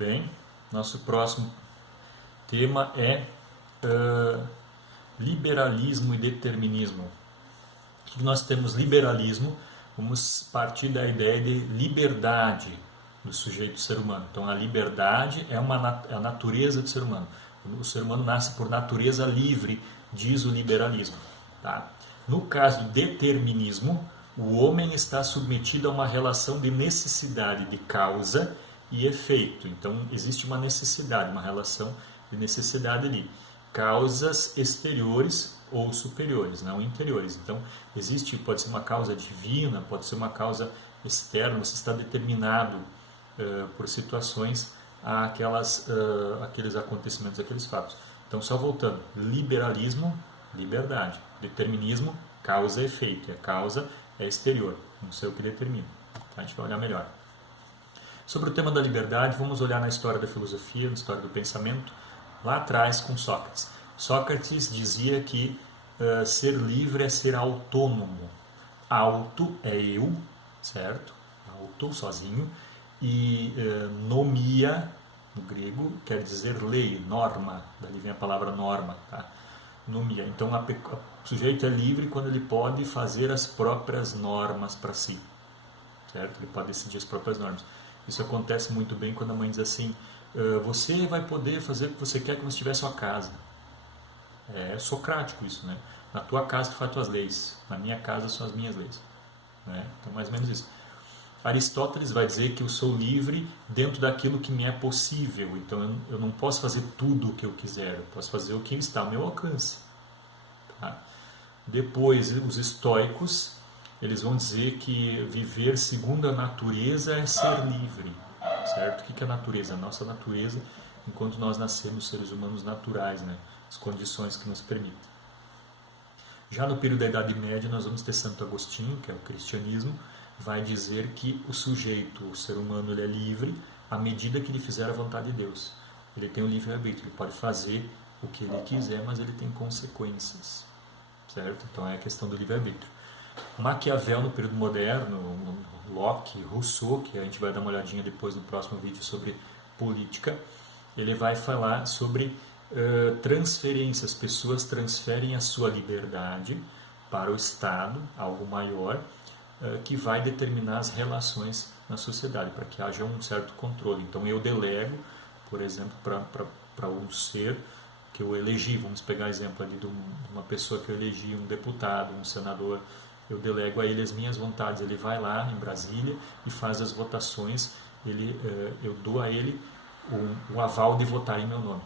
bem, nosso próximo tema é liberalismo e determinismo. Aqui nós temos liberalismo, vamos partir da ideia de liberdade do sujeito ser humano. Então a liberdade é a natureza do ser humano. O ser humano nasce por natureza livre, diz o liberalismo. Tá? No caso do determinismo, o homem está submetido a uma relação de necessidade de causa e efeito. Então existe uma necessidade, uma relação de necessidade ali. Causas exteriores ou superiores, não interiores. Então existe, pode ser uma causa divina, pode ser uma causa externa, você está determinado por situações aqueles acontecimentos, aqueles fatos. Então só voltando, liberalismo, liberdade, determinismo, causa e efeito. E a causa é exterior, não sei o que determina. A gente vai olhar melhor. Sobre o tema da liberdade, vamos olhar na história da filosofia, na história do pensamento, lá atrás com Sócrates. Sócrates dizia que ser livre é ser autônomo. Auto é eu, certo? Auto, sozinho. E nomia, no grego, quer dizer lei, norma. Dali vem a palavra norma, tá? Nomia. Então o sujeito é livre quando ele pode fazer as próprias normas para si, certo? Ele pode decidir as próprias normas. Isso acontece muito bem quando a mãe diz assim: você vai poder fazer o que você quer quando estiver sua casa. É socrático isso, né? Na tua casa tu faz tuas leis, na minha casa são as minhas leis, né? Então mais ou menos isso. Aristóteles vai dizer que eu sou livre dentro daquilo que me é possível. Então eu não posso fazer tudo o que eu quiser, eu posso fazer o que está ao meu alcance. Tá? Depois, os estoicos, eles vão dizer que viver segundo a natureza é ser livre. Certo? O que é a natureza? A nossa natureza, enquanto nós nascemos seres humanos naturais, né? As condições que nos permitem. Já no período da Idade Média, nós vamos ter Santo Agostinho, que é o cristianismo, vai dizer que o sujeito, o ser humano, ele é livre à medida que ele fizer a vontade de Deus. Ele tem o livre-arbítrio, ele pode fazer o que ele quiser, mas ele tem consequências. Certo? Então é a questão do livre-arbítrio. Maquiavel no período moderno, Locke, Rousseau, que a gente vai dar uma olhadinha depois no próximo vídeo sobre política, ele vai falar sobre transferência. As pessoas transferem a sua liberdade para o Estado, algo maior, que vai determinar as relações na sociedade, para que haja um certo controle. Então eu delego, por exemplo, para um ser que eu elegi, vamos pegar exemplo ali de uma pessoa que eu elegi, um deputado, um senador, eu delego a ele as minhas vontades, ele vai lá em Brasília e faz as votações, eu dou a ele o aval de votar em meu nome,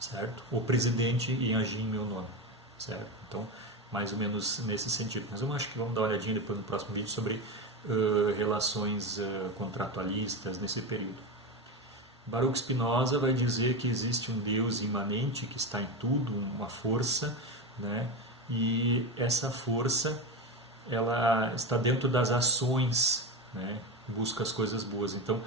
certo? O presidente em agir em meu nome, certo? Então, mais ou menos nesse sentido. Mas eu acho que vamos dar uma olhadinha depois no próximo vídeo sobre relações contratualistas nesse período. Baruch Spinoza vai dizer que existe um Deus imanente que está em tudo, uma força, né? E essa força ela está dentro das ações, né? Busca as coisas boas. Então,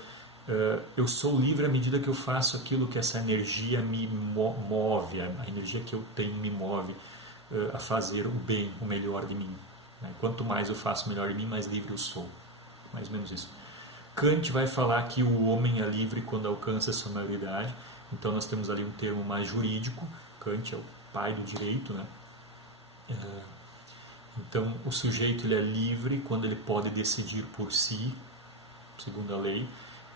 eu sou livre à medida que eu faço aquilo que essa energia me move, a energia que eu tenho me move a fazer o bem, o melhor de mim. Né? Quanto mais eu faço o melhor de mim, mais livre eu sou. Mais ou menos isso. Kant vai falar que o homem é livre quando alcança a sua maioridade. Então nós temos ali um termo mais jurídico. Kant é o pai do direito, né? Então o sujeito ele é livre quando ele pode decidir por si, segundo a lei.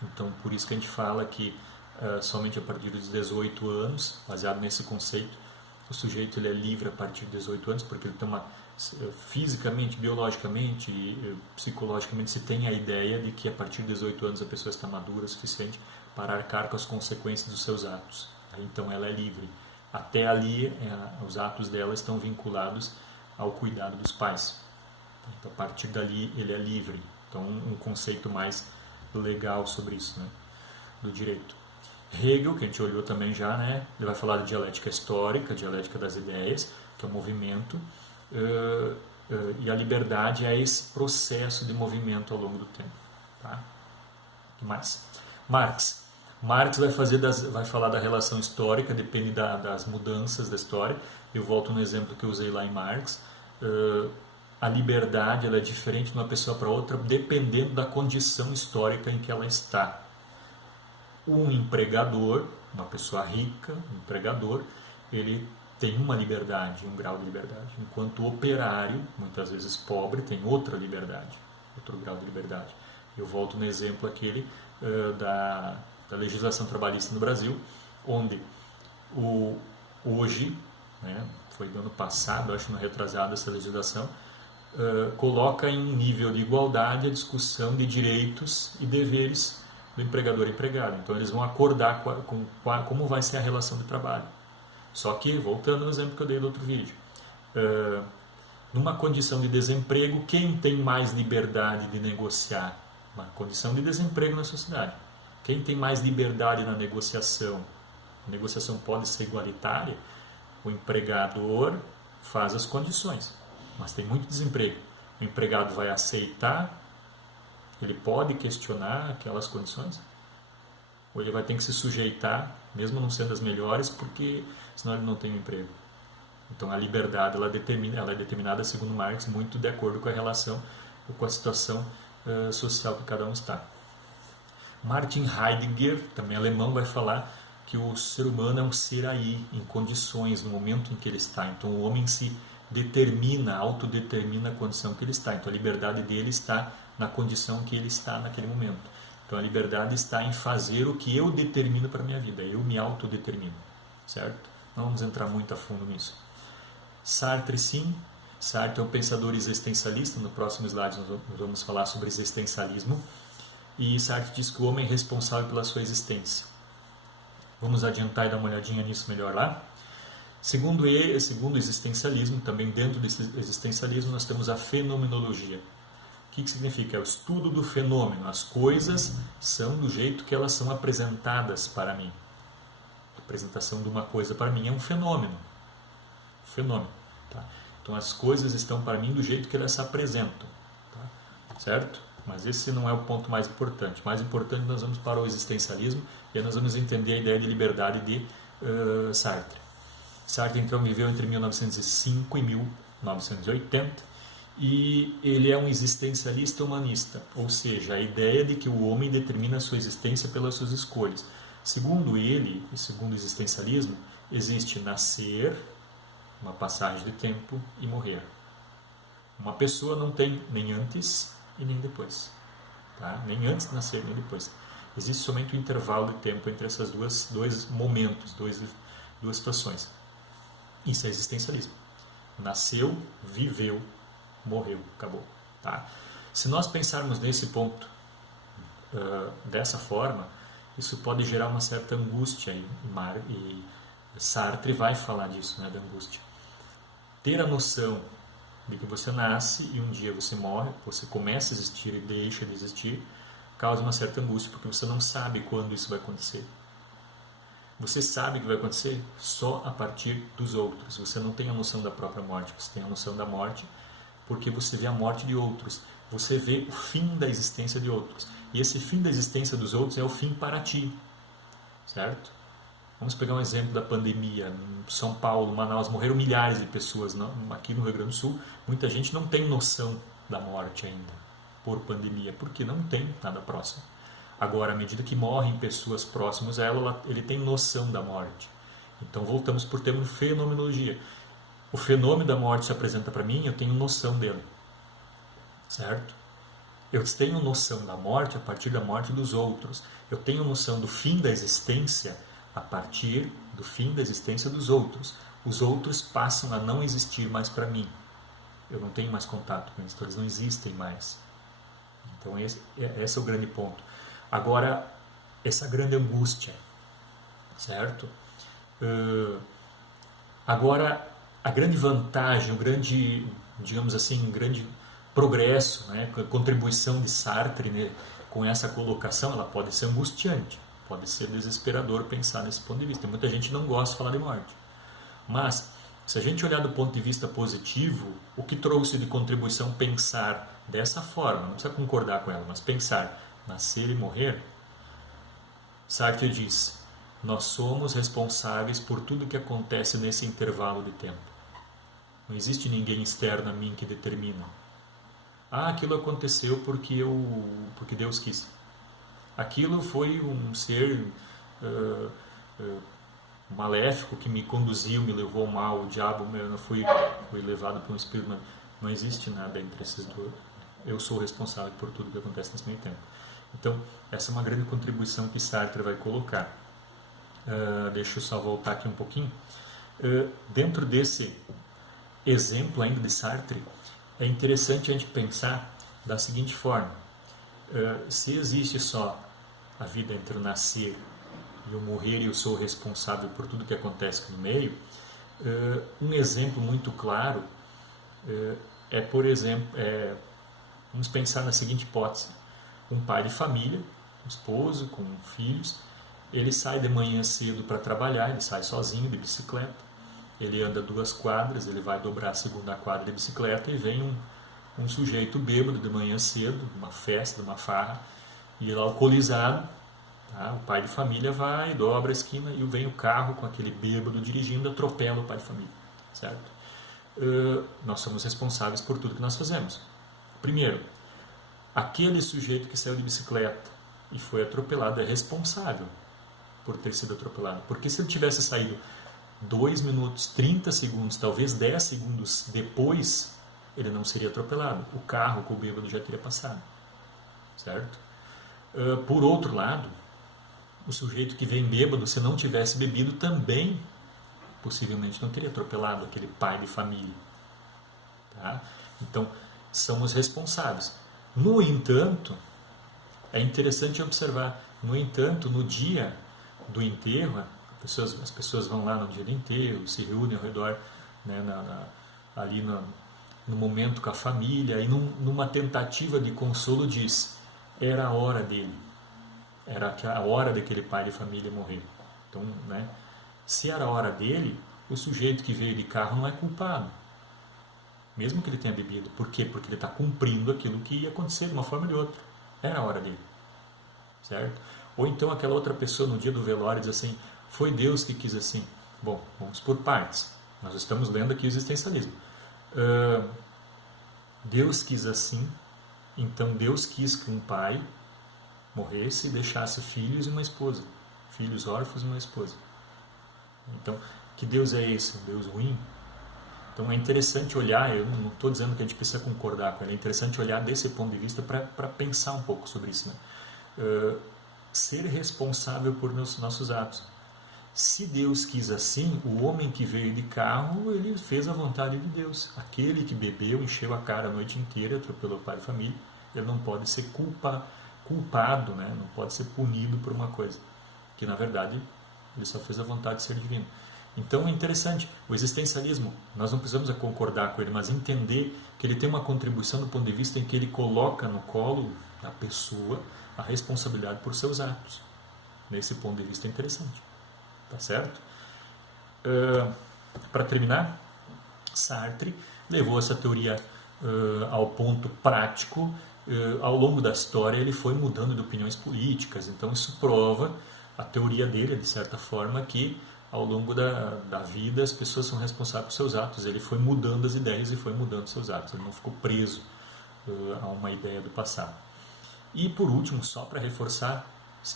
Então por isso que a gente fala que somente a partir dos 18 anos, baseado nesse conceito, o sujeito ele é livre a partir de 18 anos, porque ele tem fisicamente, biologicamente e psicologicamente se tem a ideia de que a partir de 18 anos a pessoa está madura o suficiente para arcar com as consequências dos seus atos. Então ela é livre. Até ali os atos dela estão vinculados ao cuidado dos pais. Então a partir dali ele é livre. Então um conceito mais legal sobre isso, né, do direito. Hegel, que a gente olhou também já, né? Ele vai falar de dialética histórica, dialética das ideias, que é o movimento, e a liberdade é esse processo de movimento ao longo do tempo. Tá? O que mais? Marx. Marx vai falar da relação histórica, depende das mudanças da história. Eu volto no exemplo que eu usei lá em Marx. A liberdade ela é diferente de uma pessoa para outra, dependendo da condição histórica em que ela está. Um empregador, uma pessoa rica, um empregador, ele tem uma liberdade, um grau de liberdade, enquanto o operário, muitas vezes pobre, tem outra liberdade, outro grau de liberdade. Eu volto no exemplo aquele da legislação trabalhista no Brasil, onde hoje, né, foi do ano passado, acho, no retrasado, essa legislação, coloca em um nível de igualdade a discussão de direitos e deveres do empregador e empregado. Então eles vão acordar como vai ser a relação de trabalho. Só que, voltando ao exemplo que eu dei do outro vídeo, numa condição de desemprego, quem tem mais liberdade de negociar? Uma condição de desemprego na sociedade. Quem tem mais liberdade na negociação? A negociação pode ser igualitária. O empregador faz as condições, mas tem muito desemprego. O empregado vai aceitar? Ele pode questionar aquelas condições? Ou ele vai ter que se sujeitar, mesmo não sendo as melhores, porque senão ele não tem um emprego? Então a liberdade ela é determinada, segundo Marx, muito de acordo com a relação ou com a situação social que cada um está. Martin Heidegger, também alemão, vai falar que o ser humano é um ser aí, em condições, no momento em que ele está. Então o homem se determina, autodetermina a condição que ele está. Então a liberdade dele está na condição que ele está naquele momento. Então a liberdade está em fazer o que eu determino para a minha vida, eu me autodetermino, certo? Não vamos entrar muito a fundo nisso. Sartre, sim. Sartre é um pensador existencialista. No próximo slide nós vamos falar sobre existencialismo. E Sartre diz que o homem é responsável pela sua existência. Vamos adiantar e dar uma olhadinha nisso melhor lá. Segundo o existencialismo, também dentro desse existencialismo, nós temos a fenomenologia. O que significa? É o estudo do fenômeno. As coisas são do jeito que elas são apresentadas para mim. A apresentação de uma coisa para mim é um fenômeno. Fenômeno. Tá? Então as coisas estão para mim do jeito que elas se apresentam. Tá? Certo? Mas esse não é o ponto mais importante. O mais importante, nós vamos para o existencialismo e aí nós vamos entender a ideia de liberdade de Sartre. Sartre, então, viveu entre 1905 e 1980 e ele é um existencialista humanista, ou seja, a ideia de que o homem determina a sua existência pelas suas escolhas. Segundo ele, e segundo o existencialismo, existe nascer, uma passagem de tempo, e morrer. Uma pessoa não tem nem antes e nem depois. Tá? Nem antes de nascer, nem depois. Existe somente um intervalo de tempo entre essas dois momentos, duas situações. Isso é existencialismo. Nasceu, viveu, morreu, acabou. Tá? Se nós pensarmos nesse ponto dessa forma, isso pode gerar uma certa angústia, e Sartre vai falar disso, né, da angústia. Ter a noção de que você nasce e um dia você morre, você começa a existir e deixa de existir, causa uma certa angústia, porque você não sabe quando isso vai acontecer. Você sabe que vai acontecer só a partir dos outros. Você não tem a noção da própria morte, você tem a noção da morte porque você vê a morte de outros. Você vê o fim da existência de outros. E esse fim da existência dos outros é o fim para ti. Certo? Vamos pegar um exemplo da pandemia. Em São Paulo, Manaus, morreram milhares de pessoas. Aqui no Rio Grande do Sul, muita gente não tem noção da morte ainda por pandemia, porque não tem nada próximo. Agora, à medida que morrem pessoas próximas a ela, ele tem noção da morte. Então, voltamos por termo de fenomenologia. O fenômeno da morte se apresenta para mim, eu tenho noção dele. Certo? Eu tenho noção da morte a partir da morte dos outros. Eu tenho noção do fim da existência a partir do fim da existência dos outros. Os outros passam a não existir mais para mim. Eu não tenho mais contato com eles, então eles não existem mais. Então esse é o grande ponto. Agora, essa grande angústia, certo? Agora, a grande vantagem, o grande, digamos assim, grande progresso, né, a contribuição de Sartre, né, com essa colocação, ela pode ser angustiante, pode ser desesperador pensar nesse ponto de vista. Muita gente não gosta de falar de morte. Mas, se a gente olhar do ponto de vista positivo, o que trouxe de contribuição pensar dessa forma, não precisa concordar com ela, mas pensar, nascer e morrer, Sartre diz, nós somos responsáveis por tudo que acontece nesse intervalo de tempo. Não existe ninguém externo a mim que determina. Aquilo aconteceu porque Deus quis. Aquilo foi um ser maléfico que me conduziu, me levou ao mal, o diabo, eu fui levado por um espírito, mas não existe nada entre esses dois. Eu sou responsável por tudo que acontece nesse meio tempo. Então, essa é uma grande contribuição que Sartre vai colocar. Deixa eu só voltar aqui um pouquinho. Dentro desse exemplo ainda de Sartre, é interessante a gente pensar da seguinte forma: se existe só a vida entre o nascer e o morrer e eu sou responsável por tudo que acontece no meio, um exemplo muito claro por exemplo, vamos pensar na seguinte hipótese: um pai de família, um esposo com filhos, ele sai de manhã cedo para trabalhar, ele sai sozinho de bicicleta, ele anda 2 quadras, ele vai dobrar a 2ª quadra de bicicleta e vem um sujeito bêbado de manhã cedo, uma festa, uma farra, e ele alcoolizado, tá? O pai de família vai, dobra a esquina e vem o carro com aquele bêbado dirigindo, atropela o pai de família, certo? Nós somos responsáveis por tudo que nós fazemos. Primeiro, aquele sujeito que saiu de bicicleta e foi atropelado é responsável por ter sido atropelado, porque se ele tivesse saído 2 minutos, 30 segundos, talvez 10 segundos depois, ele não seria atropelado. O carro com o bêbado já teria passado, certo? Por outro lado, o sujeito que vem bêbado, se não tivesse bebido, também possivelmente não teria atropelado aquele pai de família, tá? Então, somos responsáveis. No entanto, é interessante observar, no entanto, no dia do enterro, as pessoas vão lá no dia do enterro, se reúnem ao redor, né, ali no momento com a família, e numa tentativa de consolo diz: era a hora dele, era a hora daquele pai de família morrer. Então, né, se era a hora dele, o sujeito que veio de carro não é culpado, mesmo que ele tenha bebido. Por quê? Porque ele está cumprindo aquilo que ia acontecer de uma forma ou de outra. Era a hora dele, certo? Ou então aquela outra pessoa no dia do velório diz assim: foi Deus que quis assim. Bom, vamos por partes. Nós estamos lendo aqui o existencialismo. Deus quis assim, então Deus quis que um pai morresse e deixasse filhos e uma esposa, filhos órfãos e uma esposa. Então, que Deus é esse? Um Deus ruim? Então é interessante olhar, eu não estou dizendo que a gente precisa concordar com ele, é interessante olhar desse ponto de vista para pensar um pouco sobre isso, né? Ser responsável por nossos atos. Se Deus quis assim, o homem que veio de carro, ele fez a vontade de Deus. Aquele que bebeu, encheu a cara a noite inteira, atropelou o pai de família, ele não pode ser culpado, né? Não pode ser punido por uma coisa que, na verdade, ele só fez a vontade de ser divino. Então é interessante, o existencialismo, nós não precisamos concordar com ele, mas entender que ele tem uma contribuição do ponto de vista em que ele coloca no colo da pessoa a responsabilidade por seus atos. Nesse ponto de vista é interessante. Tá certo? Para terminar, Sartre levou essa teoria ao ponto prático. Ao longo da história ele foi mudando de opiniões políticas, então isso prova a teoria dele, de certa forma, que ao longo da vida as pessoas são responsáveis por seus atos. Ele foi mudando as ideias e foi mudando seus atos, ele não ficou preso a uma ideia do passado. E por último, só para reforçar,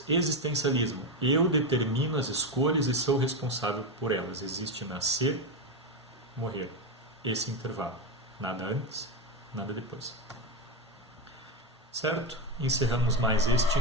existencialismo: eu determino as escolhas e sou responsável por elas. Existe nascer, morrer, esse intervalo, nada antes, nada depois. Certo? Encerramos mais este